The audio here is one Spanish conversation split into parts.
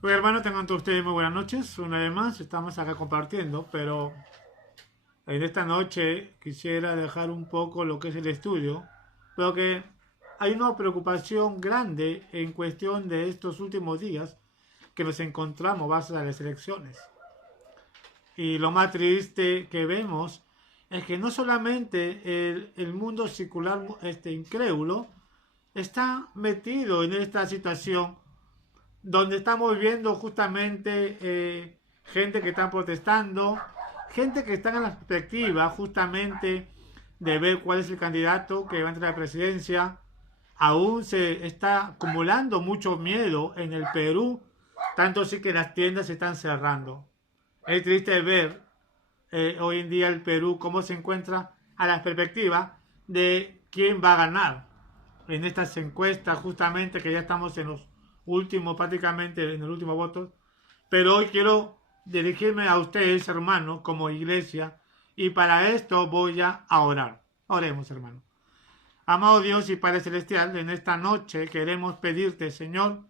Oye, hermano, tengan todos ustedes muy buenas noches. Una vez más, estamos acá compartiendo, pero en esta noche quisiera dejar un poco lo que es el estudio, porque hay una preocupación grande en cuestión de estos últimos días que nos encontramos basadas a las elecciones. Y lo más triste que vemos es que no solamente el mundo secular incrédulo está metido en esta situación donde estamos viendo justamente gente que está protestando, gente que está en la perspectiva justamente de ver cuál es el candidato que va a entrar a la presidencia. Aún se está acumulando mucho miedo en el Perú, tanto así que las tiendas se están cerrando. Es triste ver hoy en día el Perú cómo se encuentra a la perspectiva de quién va a ganar en estas encuestas, justamente que ya estamos en los últimos, prácticamente en el último voto. Pero hoy quiero dirigirme a ustedes, hermanos, como iglesia, y para esto voy a orar. Oremos, hermano. Amado Dios y Padre Celestial, en esta noche queremos pedirte, Señor,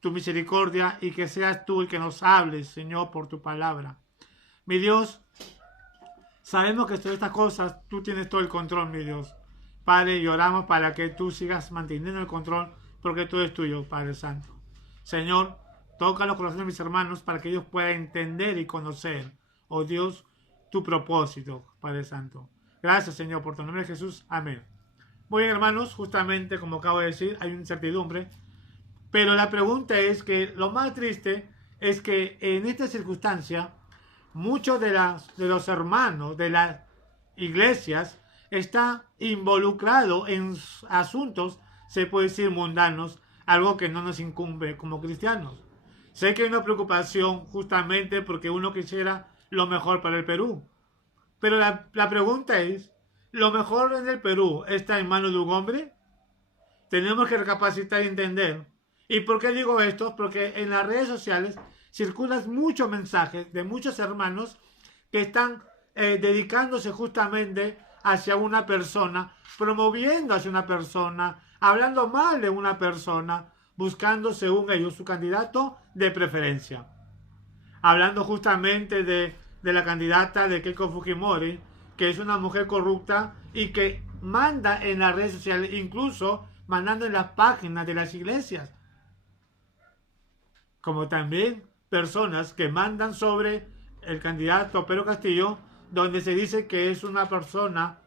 tu misericordia y que seas tú el que nos hables, Señor, por tu palabra. Mi Dios, sabemos que sobre estas cosas tú tienes todo el control, mi Dios. Padre, y oramos para que tú sigas manteniendo el control, porque todo es tuyo, Padre Santo. Señor, toca los corazones de mis hermanos para que ellos puedan entender y conocer, oh Dios, tu propósito, Padre Santo. Gracias, Señor, por tu nombre de Jesús. Amén. Muy bien, hermanos, justamente como acabo de decir, hay una incertidumbre, pero la pregunta es que lo más triste es que en esta circunstancia muchos de los hermanos de las iglesias están involucrados en asuntos, se puede decir, mundanos, algo que no nos incumbe como cristianos. Sé que hay una preocupación justamente porque uno quisiera lo mejor para el Perú, pero la pregunta es, ¿lo mejor en el Perú está en manos de un hombre? Tenemos que recapacitar y entender. ¿Y por qué digo esto? Porque en las redes sociales circulan muchos mensajes de muchos hermanos que están dedicándose justamente hacia una persona, promoviendo hacia una persona, hablando mal de una persona, buscando según ellos su candidato de preferencia. Hablando justamente de la candidata de Keiko Fujimori, que es una mujer corrupta y que manda en las redes sociales, incluso mandando en las páginas de las iglesias, como también personas que mandan sobre el candidato Pedro Castillo, donde se dice que es una persona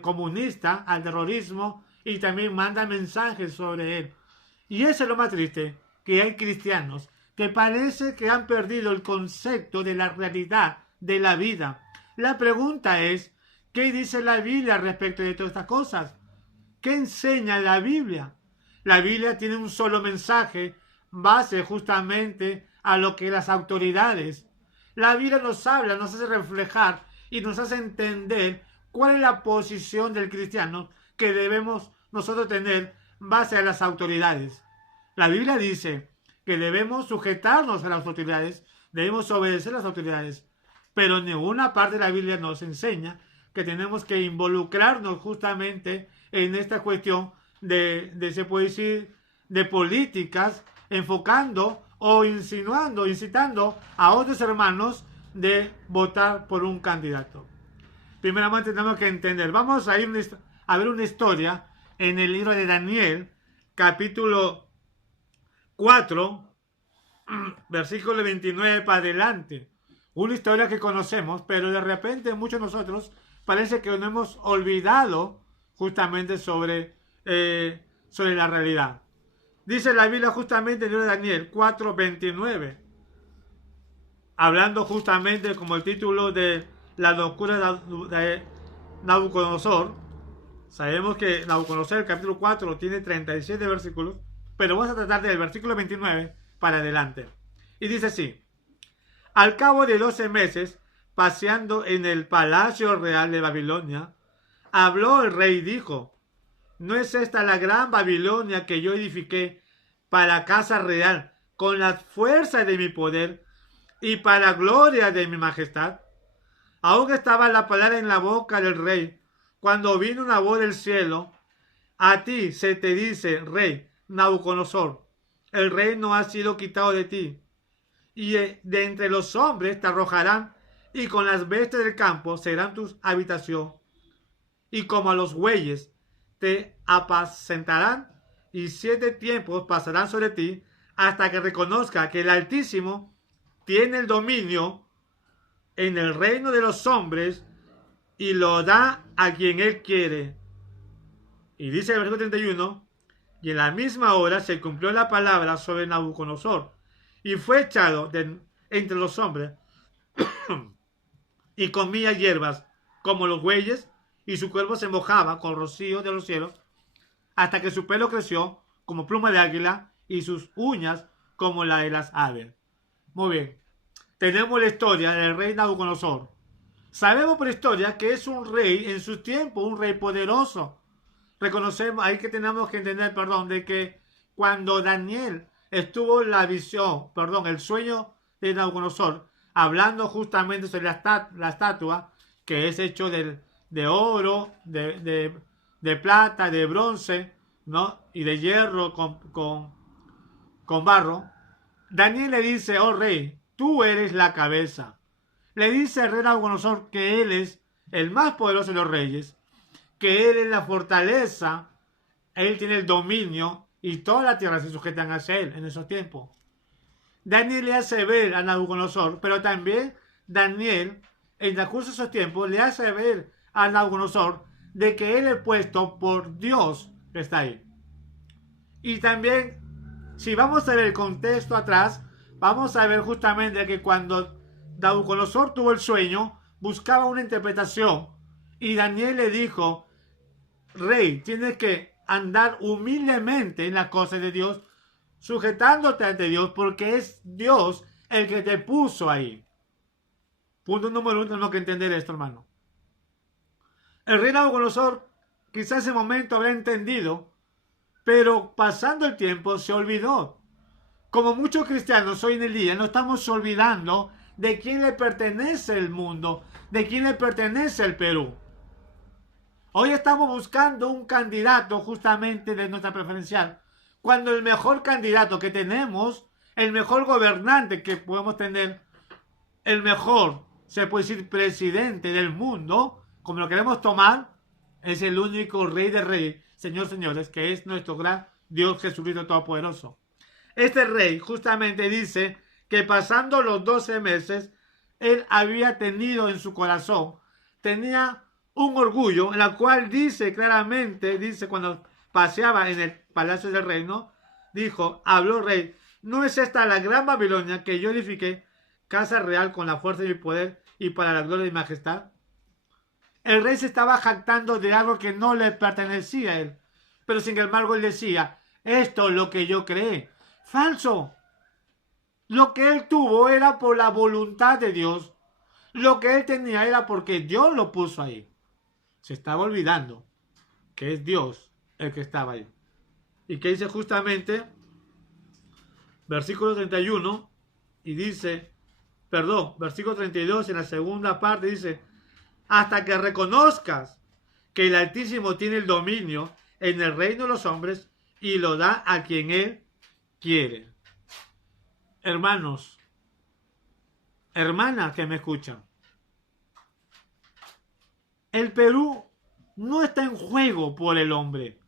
comunista al terrorismo y también manda mensajes sobre él. Y eso es lo más triste, que hay cristianos que parece que han perdido el concepto de la realidad de la vida. La pregunta es, ¿qué dice la Biblia respecto de todas estas cosas? ¿Qué enseña la Biblia? La Biblia tiene un solo mensaje, base justamente a lo que las autoridades. La Biblia nos habla, nos hace reflejar y nos hace entender cuál es la posición del cristiano que debemos nosotros tener base a las autoridades. La Biblia dice que debemos sujetarnos a las autoridades, debemos obedecer a las autoridades, pero en ninguna parte de la Biblia nos enseña que tenemos que involucrarnos justamente en esta cuestión se puede decir, de políticas, enfocando o insinuando, incitando a otros hermanos de votar por un candidato. Primeramente tenemos que entender, vamos a ir a ver una historia en el libro de Daniel, capítulo 4, versículo 29 para adelante. Una historia que conocemos, pero de repente muchos de nosotros parece que nos hemos olvidado justamente sobre la realidad. Dice la Biblia justamente en el libro de Daniel 4:29, hablando justamente como el título de la locura de Nabucodonosor. Sabemos que Nabucodonosor, el capítulo 4, tiene 37 versículos, pero vamos a tratar del versículo 29 para adelante. Y dice así: al cabo de 12 meses, paseando en el palacio real de Babilonia, habló el rey y dijo: ¿no es esta la gran Babilonia que yo edifiqué para casa real con las fuerzas de mi poder y para gloria de mi majestad? Aún estaba la palabra en la boca del rey, cuando vino una voz del cielo: a ti se te dice, rey Nabucodonosor, el reino ha sido quitado de ti y de entre los hombres te arrojarán, y con las bestias del campo serán tu habitación, y como a los bueyes te apacentarán, y 7 tiempos pasarán sobre ti, hasta que reconozca que el Altísimo tiene el dominio en el reino de los hombres, y lo da a quien él quiere. Y dice el versículo 31, y en la misma hora se cumplió la palabra sobre Nabucodonosor, y fue echado entre los hombres, y comía hierbas como los bueyes, y su cuerpo se mojaba con rocío de los cielos, hasta que su pelo creció como pluma de águila, y sus uñas como la de las aves. Muy bien, tenemos la historia del rey Nabucodonosor. Sabemos por historia que es un rey en su tiempo, un rey poderoso. Reconocemos, ahí que tenemos que entender, de que cuando Daniel estuvo en la visión, el sueño de Nabucodonosor, hablando justamente sobre la estatua, que es hecho de oro, de plata, de bronce, ¿no? Y de hierro con barro, Daniel le dice, oh rey, tú eres la cabeza. Le dice al rey Nabucodonosor que él es el más poderoso de los reyes, que él es la fortaleza, él tiene el dominio y toda la tierra se sujetan hacia él en esos tiempos. Daniel le hace ver a Nabucodonosor, pero también Daniel, en el curso de esos tiempos, le hace ver a Nabucodonosor de que él es puesto por Dios que está ahí. Y también, si vamos a ver el contexto atrás, vamos a ver justamente que cuando Nabucodonosor tuvo el sueño, buscaba una interpretación. Y Daniel le dijo, rey, tienes que andar humildemente en las cosas de Dios, sujetándote ante Dios, porque es Dios el que te puso ahí. Punto número 1, tenemos que entender esto, hermano. El rey Nabucodonosor quizás en ese momento habrá entendido, pero pasando el tiempo se olvidó. Como muchos cristianos hoy en el día, nos estamos olvidando de quién le pertenece el mundo, de quién le pertenece el Perú. Hoy estamos buscando un candidato justamente de nuestra preferencial, cuando el mejor candidato que tenemos, el mejor gobernante que podemos tener, el mejor, se puede decir, presidente del mundo, como lo queremos tomar, es el único rey de reyes, señores, que es nuestro gran Dios Jesucristo Todopoderoso. Este rey justamente dice que pasando los 12 meses, él había tenido en su corazón, tenía un orgullo, en la cual dice claramente, dice cuando paseaba en el palacio del reino, dijo, habló rey, ¿no es esta la gran Babilonia que yo edifiqué, casa real con la fuerza de mi poder y para la gloria de mi majestad? El rey se estaba jactando de algo que no le pertenecía a él, pero sin embargo él decía, esto es lo que yo creé. Falso. Lo que él tuvo era por la voluntad de Dios. Lo que él tenía era porque Dios lo puso ahí. Se estaba olvidando que es Dios el que estaba ahí. Y que dice justamente, versículo 31, y dice, versículo 32 en la segunda parte dice, hasta que reconozcas que el Altísimo tiene el dominio en el reino de los hombres y lo da a quien él quiere. Hermanos, hermanas que me escuchan, el Perú no está en juego por el hombre.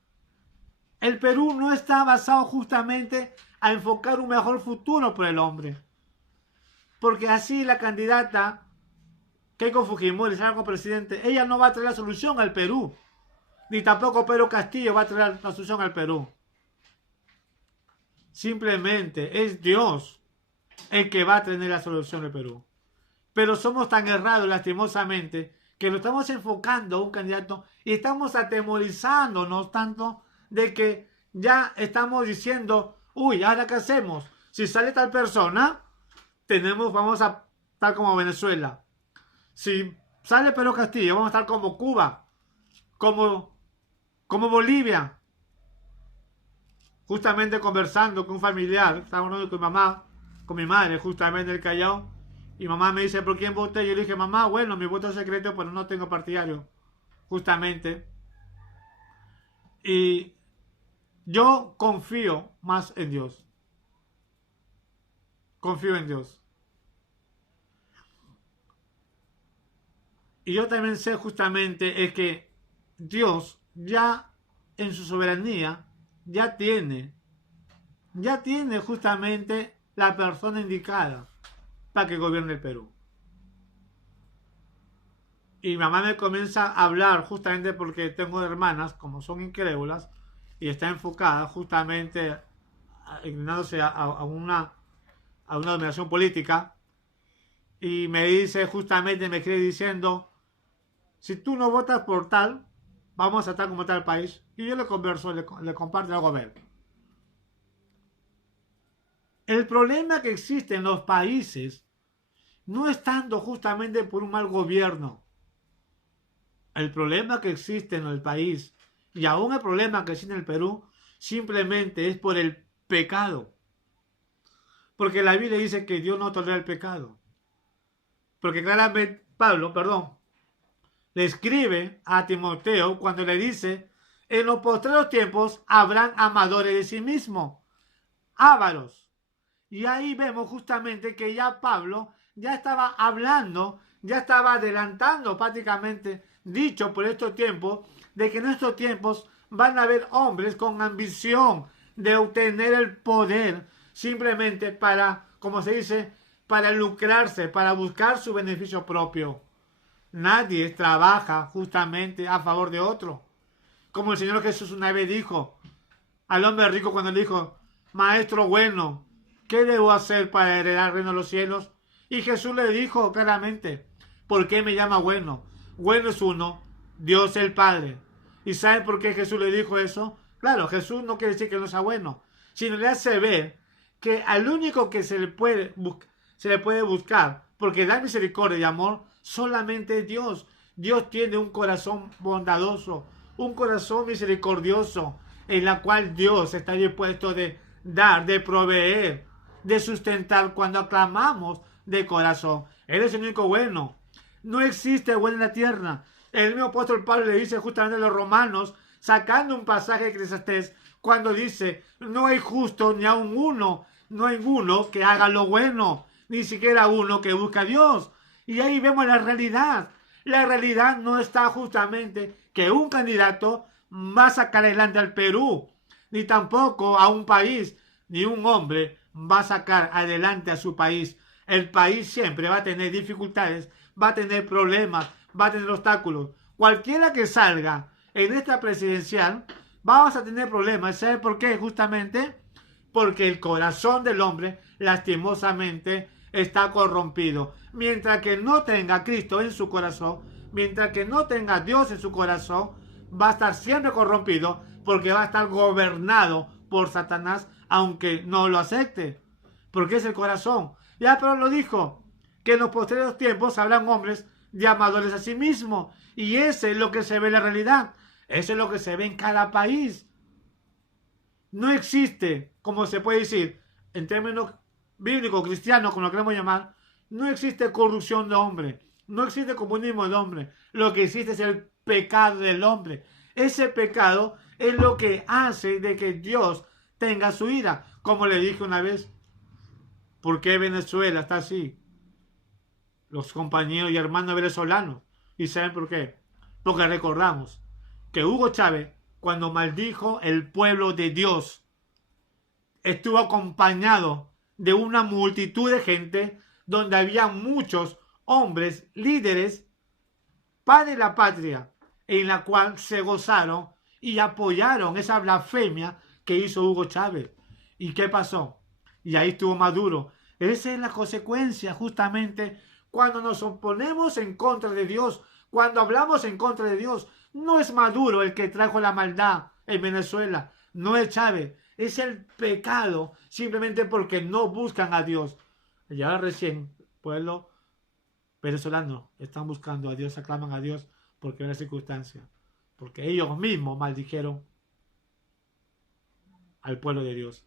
El Perú no está basado justamente a enfocar un mejor futuro por el hombre. Porque así la candidata Keiko Fujimori, será como presidente, ella no va a traer la solución al Perú. Ni tampoco Pedro Castillo va a traer la solución al Perú. Simplemente es Dios el que va a tener la solución al Perú. Pero somos tan errados, lastimosamente, que lo estamos enfocando a un candidato y estamos atemorizándonos tanto de que ya estamos diciendo, uy, ¿ahora qué hacemos? Si sale tal persona, vamos a estar como Venezuela. Si sale Pedro Castillo, vamos a estar como Cuba, como Bolivia. Justamente conversando con un familiar, estaba hablando con mi mamá, con mi madre, justamente en el Callao, y mamá me dice, ¿por quién voté? Yo le dije, mamá, bueno, mi voto es secreto, pero no tengo partidario, justamente. Y yo confío más en Dios. confío en Dios. Y yo también sé justamente es que Dios ya en su soberanía ya tiene justamente la persona indicada para que gobierne el Perú. Y mi mamá me comienza a hablar justamente porque tengo hermanas, como son incrédulas, y está enfocada justamente inclinándose a una dominación política. Y me dice justamente, me quiere diciendo, si tú no votas por tal, vamos a estar como tal país. Y yo le converso, le comparto algo a ver. El problema que existe en los países no es tanto justamente por un mal gobierno. El problema que existe en el país, y aún el problema que existe en el Perú, simplemente es por el pecado. Porque la Biblia dice que Dios no tolera el pecado. Porque claramente le escribe a Timoteo cuando le dice, en los postreros tiempos habrán amadores de sí mismos, ávaros. Y ahí vemos justamente que ya Pablo ya estaba hablando, ya estaba adelantando prácticamente, dicho por estos tiempos, de que en estos tiempos van a haber hombres con ambición de obtener el poder simplemente para, como se dice, para lucrarse, para buscar su beneficio propio. Nadie trabaja justamente a favor de otro. Como el Señor Jesús una vez dijo al hombre rico cuando le dijo, maestro bueno, ¿qué debo hacer para heredar el reino de los cielos? Y Jesús le dijo claramente, ¿por qué me llama bueno? Bueno es uno, Dios el Padre. ¿Y saben por qué Jesús le dijo eso? Claro, Jesús no quiere decir que no sea bueno, sino le hace ver que al único que se le puede buscar, porque da misericordia y amor, solamente Dios. Dios tiene un corazón bondadoso, un corazón misericordioso, en la cual Dios está dispuesto de dar, de proveer, de sustentar cuando aclamamos de corazón. Él es el único bueno. No existe bueno en la tierra. El mismo apóstol Pablo le dice justamente a los romanos, sacando un pasaje de Eclesiastés, cuando dice, no hay justo ni aun uno, no hay uno que haga lo bueno, ni siquiera uno que busca a Dios. Y ahí vemos la realidad. La realidad no está justamente que un candidato va a sacar adelante al Perú, ni tampoco a un país, ni un hombre va a sacar adelante a su país. El país siempre va a tener dificultades, va a tener problemas, va a tener obstáculos. Cualquiera que salga en esta presidencial, vamos a tener problemas. ¿Sabe por qué? Justamente porque el corazón del hombre, lastimosamente, está corrompido. Mientras que no tenga a Cristo en su corazón, mientras que no tenga a Dios en su corazón, va a estar siempre corrompido porque va a estar gobernado por Satanás, aunque no lo acepte. Porque es el corazón. Ya pero lo dijo, que en los posteriores tiempos habrán hombres llamadores a sí mismos. Y ese es lo que se ve en la realidad. Eso es lo que se ve en cada país. No existe, como se puede decir, en términos bíblicos, cristianos, como lo queremos llamar, no existe corrupción de hombre, no existe comunismo de hombre. Lo que existe es el pecado del hombre. Ese pecado es lo que hace de que Dios tenga su ira. Como le dije una vez, ¿por qué Venezuela está así? Los compañeros y hermanos venezolanos. ¿Y saben por qué? Porque recordamos que Hugo Chávez, cuando maldijo el pueblo de Dios, estuvo acompañado de una multitud de gente donde había muchos hombres, líderes, padres de la patria, en la cual se gozaron y apoyaron esa blasfemia que hizo Hugo Chávez. ¿Y qué pasó? Y ahí estuvo Maduro. Esa es la consecuencia justamente cuando nos oponemos en contra de Dios, cuando hablamos en contra de Dios. No es Maduro el que trajo la maldad en Venezuela, no es Chávez, es el pecado, simplemente porque no buscan a Dios. Y ahora recién, pueblo venezolano, están buscando a Dios, aclaman a Dios porque hay una circunstancia, porque ellos mismos maldijeron al pueblo de Dios.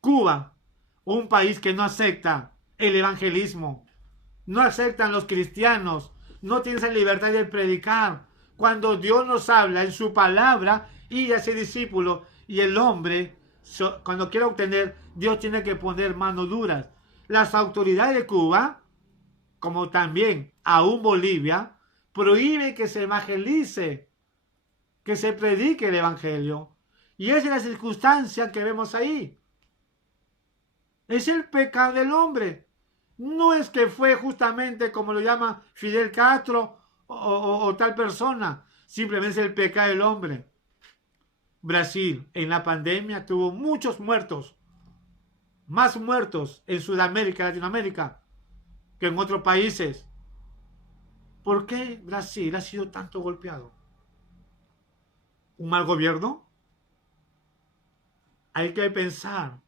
Cuba, un país que no acepta el evangelismo, no aceptan los cristianos, no tienen esa libertad de predicar. Cuando Dios nos habla en su palabra y hace discípulos, y el hombre cuando quiera obtener, Dios tiene que poner manos duras. Las autoridades de Cuba, como también aún Bolivia, prohíben que se evangelice, que se predique el evangelio. Y esa es la circunstancia que vemos ahí. Es el pecado del hombre. No es que fue justamente como lo llama Fidel Castro o tal persona. Simplemente es el pecado del hombre. Brasil en la pandemia tuvo muchos muertos. Más muertos en Sudamérica, Latinoamérica, que en otros países. ¿Por qué Brasil ha sido tanto golpeado? ¿Un mal gobierno? Hay que pensar.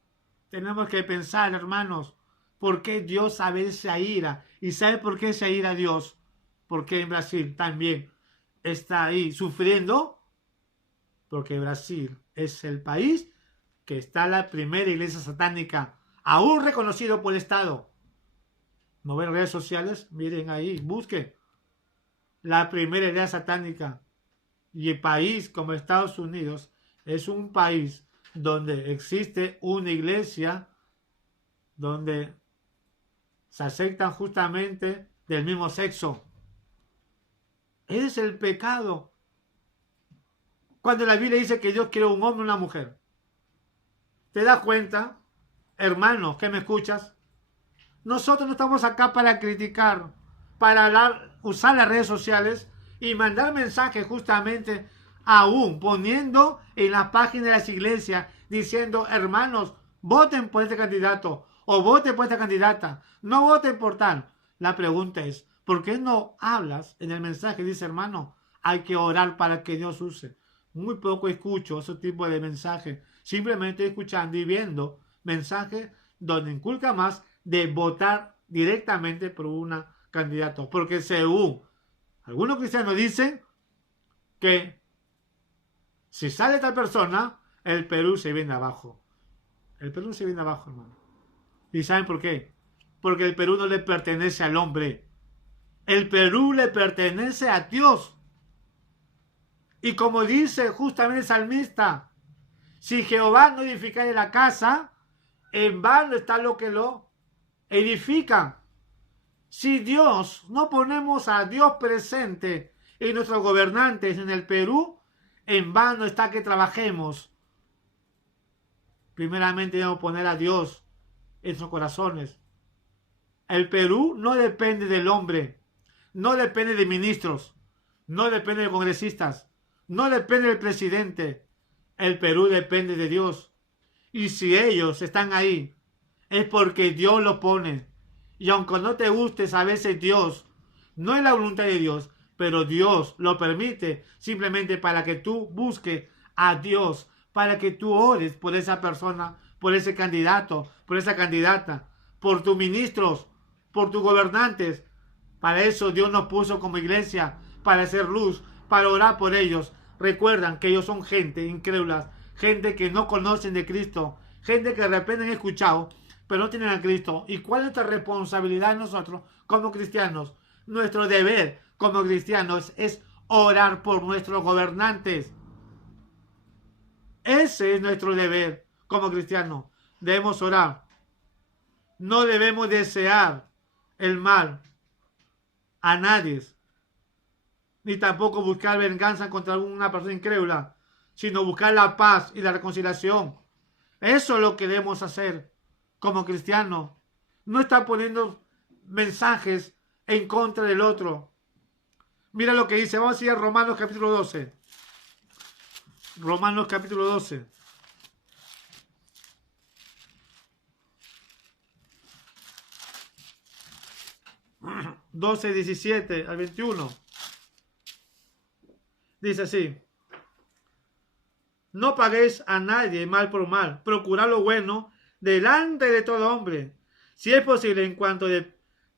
Tenemos que pensar, hermanos, por qué Dios a veces se aira. ¿Y sabe por qué se aira Dios? Porque en Brasil también está ahí sufriendo. Porque Brasil es el país que está la primera iglesia satánica, aún reconocido por el Estado. ¿No ven redes sociales? Miren ahí, busquen. La primera iglesia satánica. Y el país como Estados Unidos es un país donde existe una iglesia donde se aceptan justamente del mismo sexo. Ese es el pecado. Cuando la Biblia dice que Dios quiere un hombre y una mujer. ¿Te das cuenta, hermano, que me escuchas? Nosotros no estamos acá para criticar, para usar las redes sociales y mandar mensajes justamente aún poniendo en la página de las iglesias diciendo, hermanos, voten por este candidato o voten por esta candidata, no voten por tal. La pregunta es, ¿por qué no hablas en el mensaje? Dice, hermano, hay que orar para que Dios use. Muy poco escucho ese tipo de mensajes. Simplemente escuchando y viendo mensajes donde inculca más de votar directamente por un candidato. Porque según algunos cristianos dicen que si sale tal persona, el Perú se viene abajo. El Perú se viene abajo, hermano. ¿Y saben por qué? Porque el Perú no le pertenece al hombre. El Perú le pertenece a Dios. Y como dice justamente el salmista, si Jehová no edificare la casa, en vano está lo que lo edifican. Si Dios, no ponemos a Dios presente en nuestros gobernantes en el Perú, en vano está que trabajemos. Primeramente debemos poner a Dios en nuestros corazones. El Perú no depende del hombre, no depende de ministros, no depende de congresistas, no depende del presidente. El Perú depende de Dios. Y si ellos están ahí, es porque Dios lo pone. Y aunque no te guste a veces Dios, no es la voluntad de Dios, pero Dios lo permite simplemente para que tú busques a Dios, para que tú ores por esa persona, por ese candidato, por esa candidata, por tus ministros, por tus gobernantes. Para eso Dios nos puso como iglesia, para hacer luz, para orar por ellos. Recuerdan que ellos son gente incrédula, gente que no conocen de Cristo, gente que de repente han escuchado, pero no tienen a Cristo. ¿Y cuál es nuestra responsabilidad nosotros como cristianos? Nuestro deber como cristianos es orar por nuestros gobernantes. Ese es nuestro deber como cristianos. Debemos orar. No debemos desear el mal a nadie, ni tampoco buscar venganza contra una persona incrédula, sino buscar la paz y la reconciliación. Eso es lo que debemos hacer como cristianos. No estar poniendo mensajes en contra del otro. Mira lo que dice. Vamos a ir a Romanos capítulo 12. Romanos capítulo 12. (12, 17 al 21). Dice así: no paguéis a nadie mal por mal, procurad lo bueno delante de todo hombre. Si es posible, en cuanto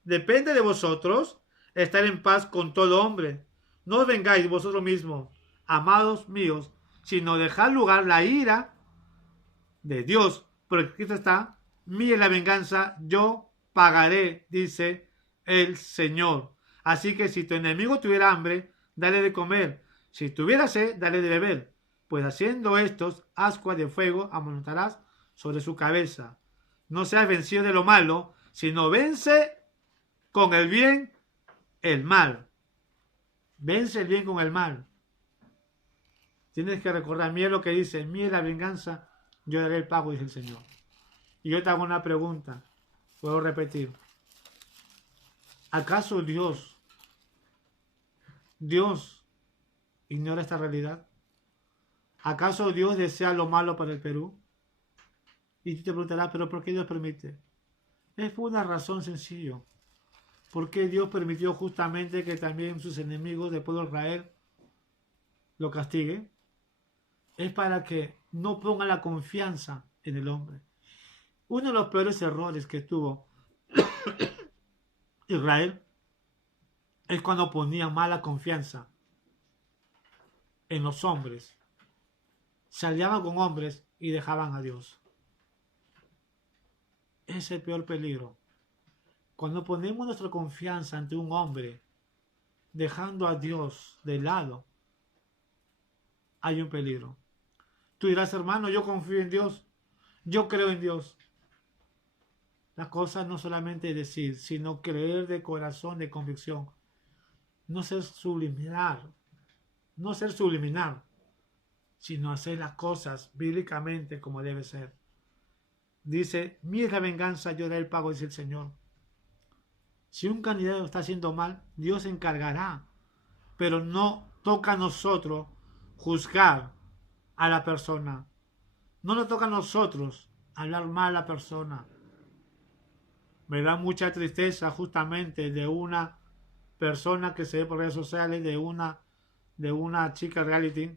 depende de vosotros, estar en paz con todo hombre. No os vengáis vosotros mismos, amados míos, sino dejad lugar la ira de Dios, porque Cristo está, mía es la venganza, yo pagaré, dice el Señor. Así que si tu enemigo tuviera hambre, dale de comer. Si tuviera sed, dale de beber. pues haciendo estos, ascua de fuego amontonarás sobre su cabeza. No seas vencido de lo malo, sino vence con el bien el mal. Vence el bien con el mal. Tienes que recordar, mira lo que dice, mira la venganza, yo daré el pago, dice el Señor. Y yo te hago una pregunta, puedo repetir. ¿Acaso Dios ignora esta realidad? ¿Acaso Dios desea lo malo para el Perú? Y tú te preguntarás, ¿pero por qué Dios permite? Es por una razón sencilla. ¿Por qué Dios permitió justamente que también sus enemigos del pueblo de Israel lo castiguen? Es para que no ponga la confianza en el hombre. Uno de los peores errores que tuvo Israel es cuando ponía mala confianza en los hombres. Se aliaban con hombres y dejaban a Dios. Ese es el peor peligro. Cuando ponemos nuestra confianza ante un hombre, dejando a Dios de lado, hay un peligro. Tú dirás, hermano, yo confío en Dios, yo creo en Dios. La cosa no solamente es decir, sino creer de corazón, de convicción. No ser subliminal, sino hacer las cosas bíblicamente como debe ser. Dice, mira la venganza, yo daré el pago, dice el Señor. Si un candidato está haciendo mal, Dios se encargará, pero no toca a nosotros juzgar a la persona. No nos toca a nosotros hablar mal a la persona. Me da mucha tristeza justamente de una persona que se ve por redes sociales, de una chica reality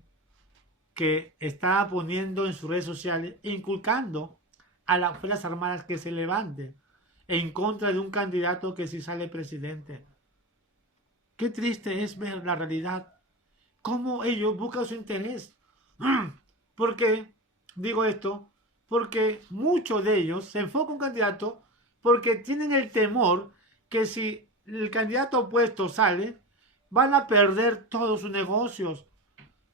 que está poniendo en sus redes sociales, inculcando a las Fuerzas Armadas que se levanten en contra de un candidato que sí sale presidente. Qué triste es ver la realidad, cómo ellos buscan su interés. ¿Por qué digo esto? Porque muchos de ellos se enfocan en un candidato porque tienen el temor que si el candidato opuesto sale, van a perder todos sus negocios.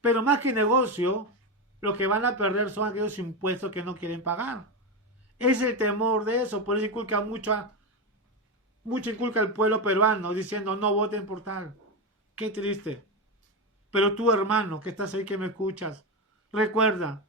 Pero más que negocio, lo que van a perder son aquellos impuestos que no quieren pagar. Es el temor de eso, por eso inculca mucho al pueblo peruano diciendo no voten por tal. Qué triste. Pero tú, hermano, que estás ahí, que me escuchas, recuerda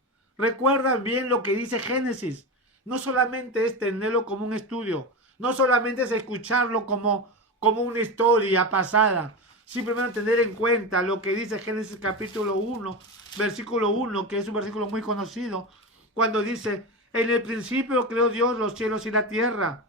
bien lo que dice Génesis. No solamente es tenerlo como un estudio, no solamente es escucharlo como una historia pasada, simplemente tener en cuenta lo que dice Génesis capítulo 1, versículo 1, que es un versículo muy conocido, cuando dice, en el principio creó Dios los cielos y la tierra.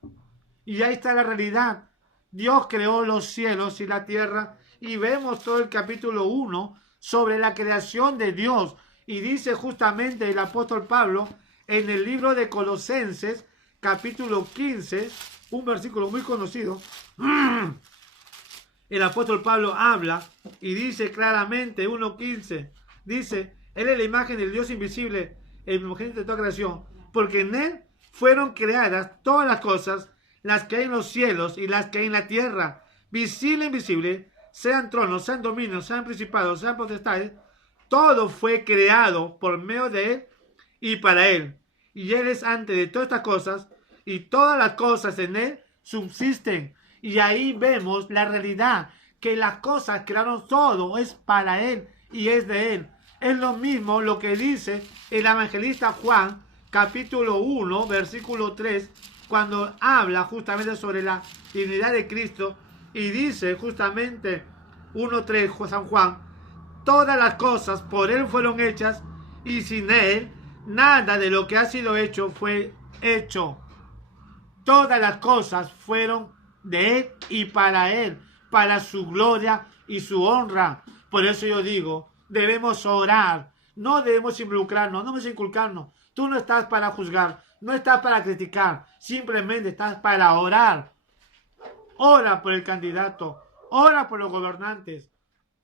Y ahí está la realidad. Dios creó los cielos y la tierra y vemos todo el capítulo 1 sobre la creación de Dios. Y dice justamente el apóstol Pablo en el libro de Colosenses, capítulo 15, un versículo muy conocido. El apóstol Pablo habla y dice claramente, 1:15, dice, Él es la imagen del Dios invisible, el primogénito de toda creación, porque en Él fueron creadas todas las cosas, las que hay en los cielos y las que hay en la tierra, visible e invisible, sean tronos, sean dominios, sean principados, sean potestades, todo fue creado por medio de Él y para Él. Y Él es antes de todas estas cosas, y todas las cosas en Él subsisten. Y ahí vemos la realidad, que las cosas crearon todo, es para Él y es de Él. Es lo mismo lo que dice el evangelista Juan, capítulo 1, versículo 3, cuando habla justamente sobre la divinidad de Cristo, y dice justamente 1:3 San Juan, todas las cosas por Él fueron hechas, y sin Él nada de lo que ha sido hecho fue hecho. Todas las cosas fueron de Él y para Él, para su gloria y su honra. Por eso yo digo, debemos orar, no debemos involucrarnos, no debemos inculcarnos. Tú no estás para juzgar, no estás para criticar, simplemente estás para orar. Ora por el candidato, ora por los gobernantes,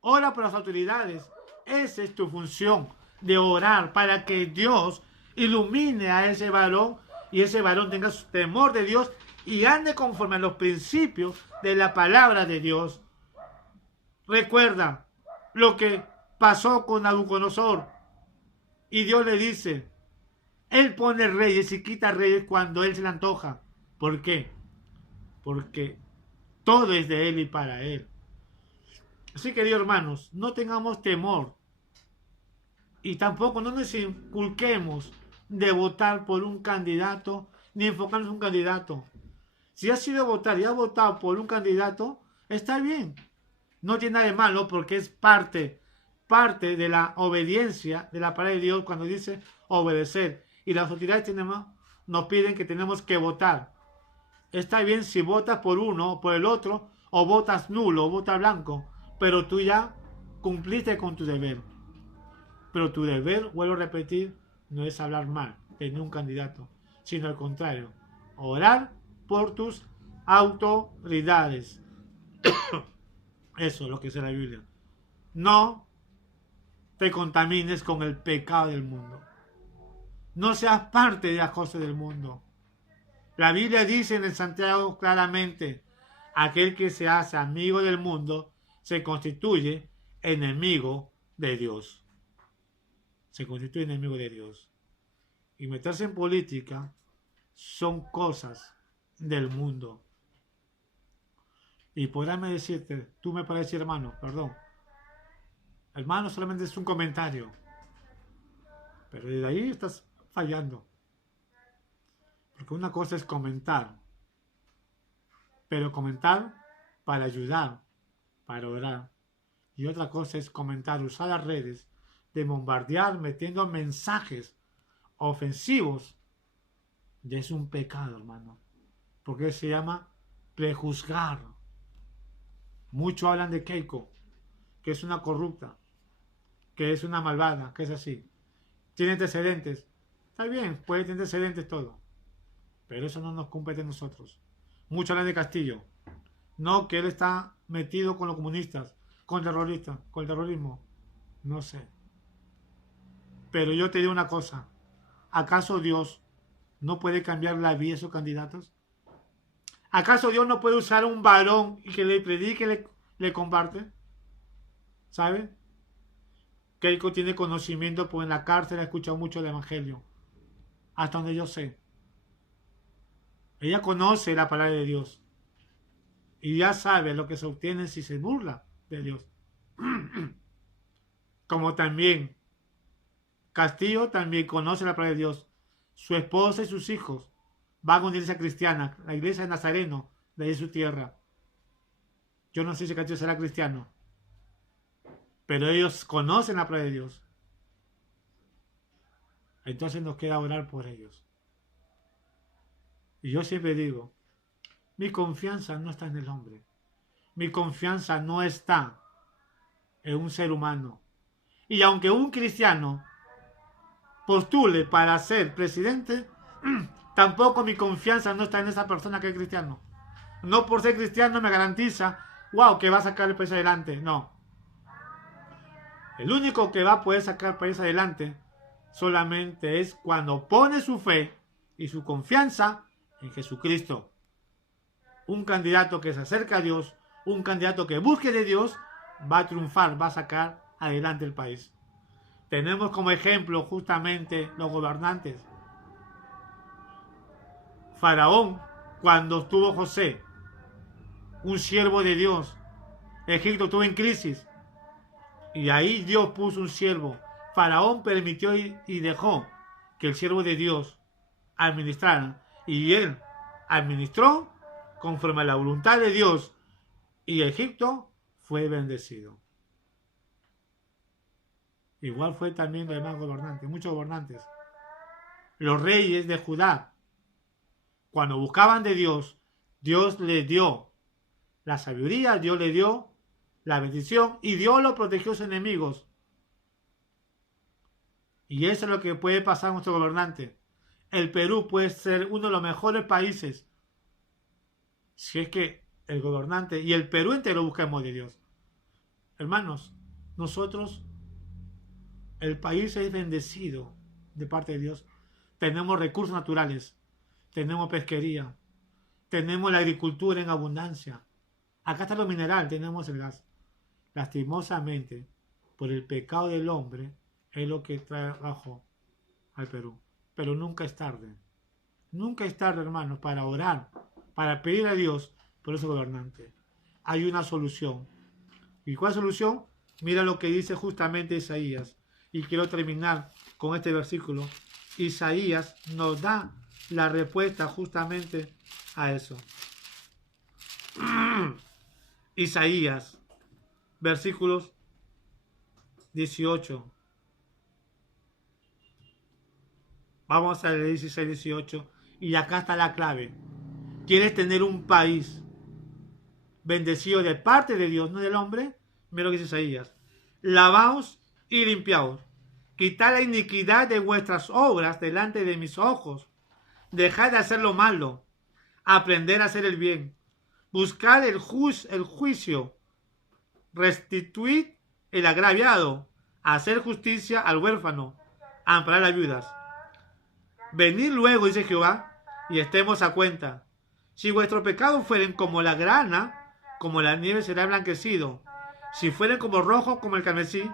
ora por las autoridades. Esa es tu función, de orar para que Dios ilumine a ese varón y ese varón tenga su temor de Dios y ande conforme a los principios de la palabra de Dios. Recuerda lo que pasó con Nabucodonosor. Y Dios le dice, Él pone reyes y quita reyes cuando Él se le antoja. ¿Por qué? Porque todo es de Él y para Él. Así que, queridos hermanos, no tengamos temor y tampoco no nos inculquemos de votar por un candidato ni enfocarnos en un candidato. Si has ido a votar y has votado por un candidato, está bien. No tiene nada de malo porque es parte de la obediencia de la palabra de Dios cuando dice obedecer. Y las autoridades nos piden que tenemos que votar. Está bien si votas por uno o por el otro, o votas nulo o votas blanco, pero tú ya cumpliste con tu deber. Pero tu deber, vuelvo a repetir, no es hablar mal de ningún candidato, sino al contrario, orar por tus autoridades. Eso es lo que dice la Biblia. No te contamines con el pecado del mundo. No seas parte de las cosas del mundo. La Biblia dice en el Santiago claramente, aquel que se hace amigo del mundo se constituye enemigo de Dios. Se constituye enemigo de Dios. Y meterse en política son cosas del mundo. Y podrás decirte, tú me pareces hermano, perdón. Hermano solamente es un comentario. Pero desde ahí estás fallando. Porque una cosa es comentar. Pero comentar para ayudar, para orar. Y otra cosa es comentar, usar las redes, de bombardear, metiendo mensajes ofensivos. Ya es un pecado, hermano. Porque se llama prejuzgar. Muchos hablan de Keiko, que es una corrupta, que es una malvada, que es así. Tiene antecedentes. Está bien, puede tener antecedentes todo. Pero eso no nos compete a nosotros. Muchos hablan de Castillo. No, que él está metido con los comunistas, con terroristas, con el terrorismo. No sé. Pero yo te digo una cosa. ¿Acaso Dios no puede cambiar la vida de sus candidatos? ¿Acaso Dios no puede usar un varón y que le predique, le comparte? ¿Sabe? Keiko tiene conocimiento, pues en la cárcel ha escuchado mucho el evangelio. Hasta donde yo sé. Ella conoce la palabra de Dios. Y ya sabe lo que se obtiene si se burla de Dios. Como también Castillo también conoce la palabra de Dios. Su esposa y sus hijos van a una iglesia cristiana, la iglesia de Nazareno, de ahí su tierra. Yo no sé si Castillo será cristiano, pero ellos conocen la palabra de Dios. Entonces nos queda orar por ellos. Y yo siempre digo, mi confianza no está en el hombre. Mi confianza no está en un ser humano. Y aunque un cristiano postule para ser presidente, tampoco mi confianza no está en esa persona que es cristiano. No por ser cristiano me garantiza, wow, que va a sacar el país adelante. No. El único que va a poder sacar el país adelante solamente es cuando pone su fe y su confianza en Jesucristo. Un candidato que se acerca a Dios, un candidato que busque de Dios, va a triunfar, va a sacar adelante el país. Tenemos como ejemplo justamente los gobernantes. Faraón, cuando estuvo José, un siervo de Dios, Egipto estuvo en crisis, y ahí Dios puso un siervo. Faraón permitió y dejó que el siervo de Dios administrara, y él administró conforme a la voluntad de Dios, y Egipto fue bendecido. Igual fue también los demás gobernantes, muchos gobernantes. Los reyes de Judá, cuando buscaban de Dios, Dios les dio la sabiduría, Dios le dio la bendición y Dios lo protegió a sus enemigos. Y eso es lo que puede pasar a nuestro gobernante. El Perú puede ser uno de los mejores países si es que el gobernante y el Perú entero buscamos de Dios. Hermanos, nosotros, el país es bendecido de parte de Dios. Tenemos recursos naturales, tenemos pesquería, tenemos la agricultura en abundancia. Acá está lo mineral, tenemos el gas. Lastimosamente, por el pecado del hombre, es lo que trajo al Perú. Pero nunca es tarde. Nunca es tarde, hermanos, para orar, para pedir a Dios por ese gobernante. Hay una solución. ¿Y cuál solución? Mira lo que dice justamente Isaías. Y quiero terminar con este versículo. Isaías nos da la respuesta justamente a eso. Isaías, versículos 18. Vamos a leer 16, 18. Y acá está la clave. ¿Quieres tener un país bendecido de parte de Dios, no del hombre? Mira lo que dice Isaías. Lavaos y limpiaos. Quitad la iniquidad de vuestras obras delante de mis ojos. Dejad de hacer lo malo. Aprender a hacer el bien. Buscad el juicio. Restituid el agraviado. Hacer justicia al huérfano. Amparar a las viudas. Venid luego, dice Jehová, y estemos a cuenta. Si vuestros pecados fueren como la grana, como la nieve será emblanquecido. Si fueren como rojo, como el carmesí,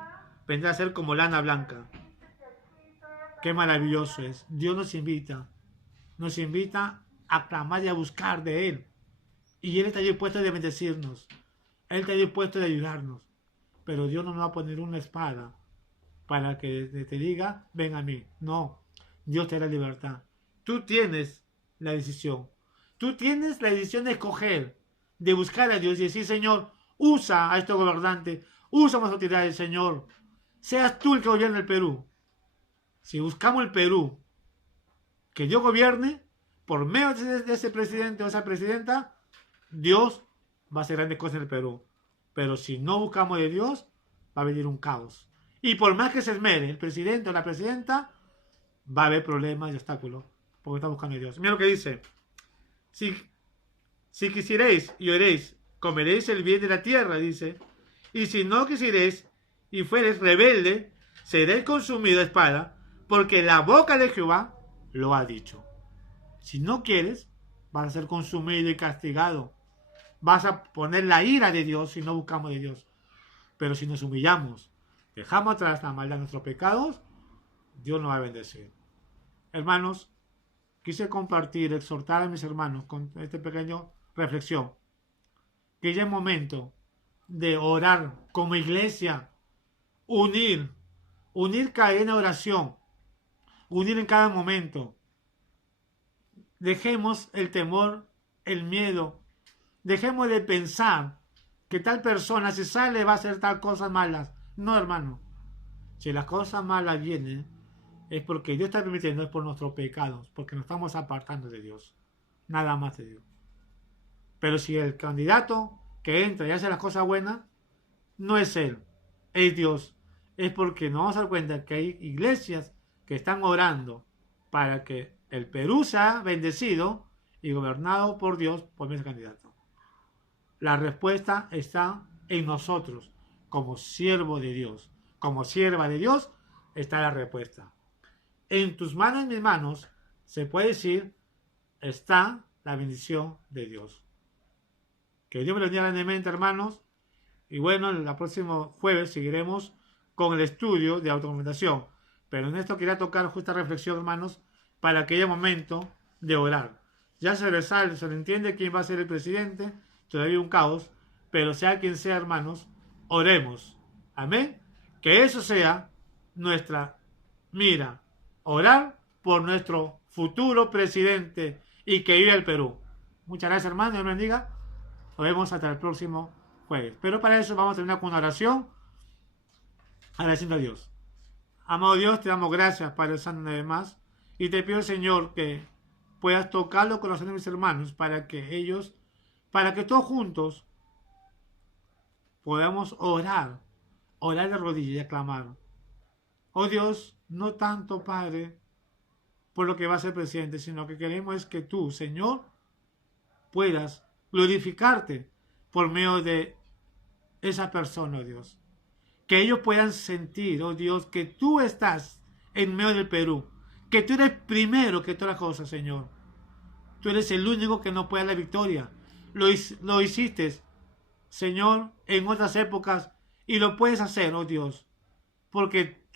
vendrá a ser como lana blanca. Qué maravilloso es. Dios nos invita a clamar y a buscar de Él. Y Él está dispuesto de bendecirnos. Él está dispuesto de ayudarnos. Pero Dios no nos va a poner una espada para que te diga, ven a mí. No. Dios te da libertad. Tú tienes la decisión. Tú tienes la decisión de escoger, de buscar a Dios y decir, Señor, usa a estos gobernantes, usa a las autoridades, Señor. Seas tú el que gobierne el Perú. Si buscamos el Perú, que Dios gobierne, por medio de ese presidente o esa presidenta, Dios va a hacer grandes cosas en el Perú. Pero si no buscamos de Dios, va a venir un caos. Y por más que se esmere el presidente o la presidenta, va a haber problemas y obstáculos, porque está buscando a Dios. Mira lo que dice. Si quisierais y oréis, comeréis el bien de la tierra, dice. Y si no quisierais y fuereis rebelde, seréis consumido a espada, porque la boca de Jehová lo ha dicho. Si no quieres, vas a ser consumido y castigado. Vas a poner la ira de Dios si no buscamos de Dios. Pero si nos humillamos, dejamos atrás la maldad de nuestros pecados, Dios nos va a bendecir. Hermanos, quise compartir, exhortar a mis hermanos con esta pequeña reflexión. Que ya es momento de orar como iglesia, unir cadena de oración, unir en cada momento. Dejemos el temor, el miedo, dejemos de pensar que tal persona si sale va a hacer tal cosas malas. No, hermano. Si las cosas malas vienen, es porque Dios está permitiendo, es por nuestros pecados, porque nos estamos apartando de Dios. Nada más de Dios. Pero si el candidato que entra y hace las cosas buenas, no es él, es Dios. Es porque nos vamos a dar cuenta que hay iglesias que están orando para que el Perú sea bendecido y gobernado por Dios por ese candidato. La respuesta está en nosotros, como siervo de Dios. Como sierva de Dios está la respuesta. En tus manos, en mis manos, se puede decir, está la bendición de Dios. Que Dios me lo bendiga grandemente, hermanos. Y bueno, el próximo jueves seguiremos con el estudio de autocomplementación. Pero en esto quería tocar justa reflexión, hermanos, para que haya momento de orar. Ya se le entiende quién va a ser el presidente, todavía un caos, pero sea quien sea, hermanos, oremos. Amén. Que eso sea nuestra mira. Orar por nuestro futuro presidente y que viva el Perú. Muchas gracias, hermanos. Dios me bendiga. Nos vemos hasta el próximo jueves. Pero para eso vamos a terminar con una oración agradeciendo a Dios. Amado Dios, te damos gracias, Padre Santo, una vez más. Y te pido, Señor, que puedas tocar los corazones de mis hermanos para que todos juntos podamos orar de rodillas y aclamar. Oh Dios, no tanto, Padre, por lo que va a ser presidente, sino que queremos es que tú, Señor, puedas glorificarte por medio de esa persona, oh Dios. Que ellos puedan sentir, oh Dios, que tú estás en medio del Perú, que tú eres primero que todas las cosas, Señor. Tú eres el único que nos puede dar la victoria. Lo hiciste, Señor, en otras épocas y lo puedes hacer, oh Dios, porque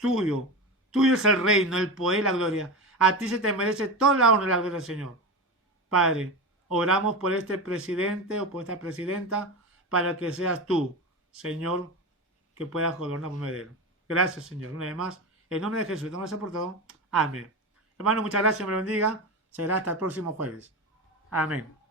Tuyo es el reino, el poder y la gloria. A ti se te merece toda la honra y la gloria, Señor. Padre, oramos por este presidente o por esta presidenta para que seas tú, Señor, que puedas gobernar por medio de él. Gracias, Señor. Una vez más, en nombre de Jesús, gracias por todo. Amén. Hermano, muchas gracias, me lo bendiga. Será hasta el próximo jueves. Amén.